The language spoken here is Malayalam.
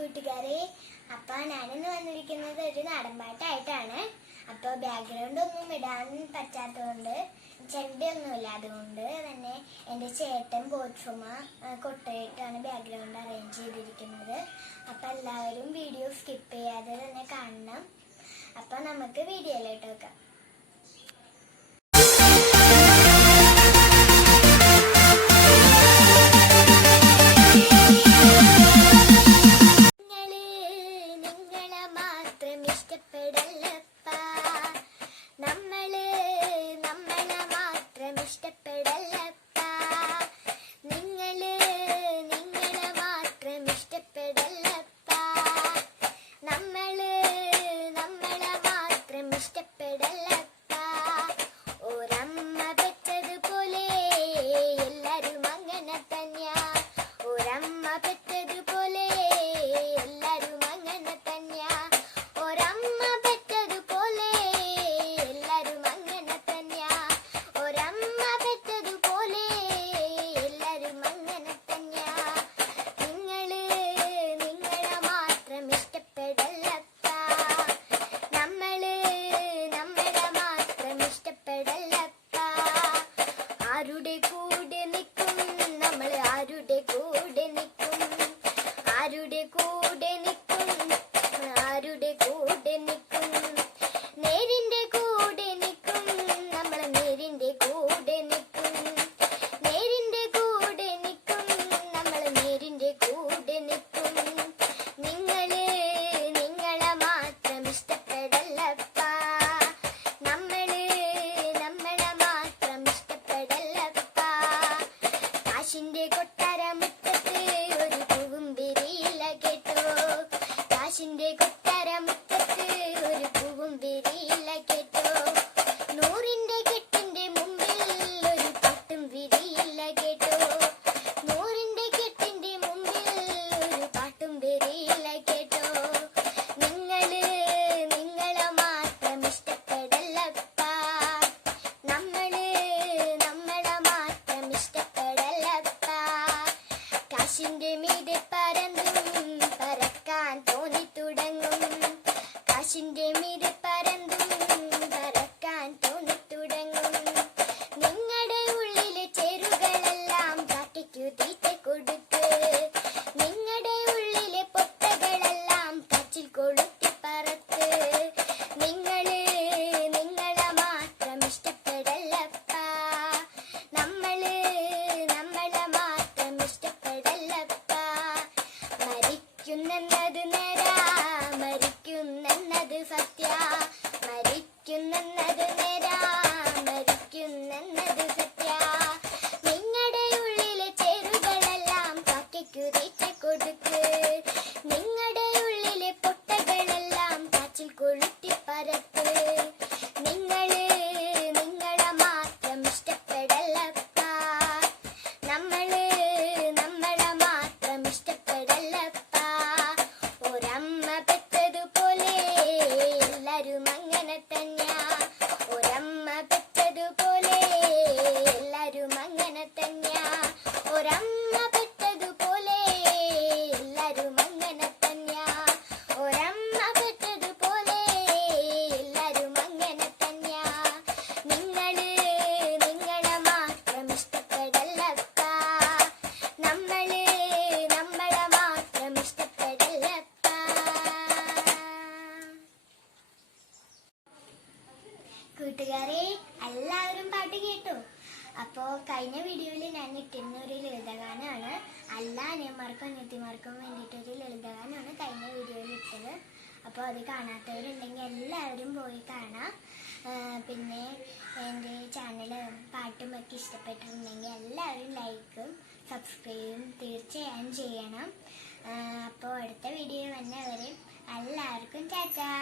കൂട്ടുകാരെ, അപ്പൊ ഞാനിന്ന് വന്നിരിക്കുന്നത് ഒരു നാടൻപാട്ടായിട്ടാണ്. അപ്പൊ ബാക്ക്ഗ്രൗണ്ട് ഒന്നും ഇടാൻ പറ്റാത്തതുകൊണ്ട്, ചെണ്ടയൊന്നുമില്ല, അതുകൊണ്ട് തന്നെ എൻ്റെ ചേട്ടൻ ബോത്സുമ കൊട്ടയിട്ടാണ് ബാക്ക്ഗ്രൗണ്ട് അറേഞ്ച് ചെയ്തിരിക്കുന്നത്. അപ്പൊ എല്ലാവരും വീഡിയോ സ്കിപ്പ് ചെയ്യാതെ തന്നെ കാണണം. അപ്പൊ നമുക്ക് വീഡിയോയിലോട്ട് വെക്കാം. കൂട്ടുകാരെ, എല്ലാവരും പാട്ട് കേട്ടു. അപ്പോൾ കഴിഞ്ഞ വീഡിയോയിൽ ഞാൻ ഇട്ടിരുന്ന ഒരു ലളിതഗാനമാണ്. എല്ലാ അനിയന്മാർക്കും അനിയത്തിമാർക്കും വേണ്ടിയിട്ടൊരു ലളിതഗാനമാണ് കഴിഞ്ഞ വീഡിയോയിൽ ഇട്ടത്. അപ്പോൾ അത് കാണാത്തവരുണ്ടെങ്കിൽ എല്ലാവരും പോയി കാണാം. പിന്നെ എൻ്റെ ചാനൽ പാട്ടും ഒക്കെ ഇഷ്ടപ്പെട്ടിട്ടുണ്ടെങ്കിൽ എല്ലാവരും ലൈക്കും സബ്സ്ക്രൈബും തീർച്ചയായും ചെയ്യണം. അപ്പോൾ അടുത്ത വീഡിയോ വന്നവരെ എല്ലാവർക്കും ടാറ്റാ.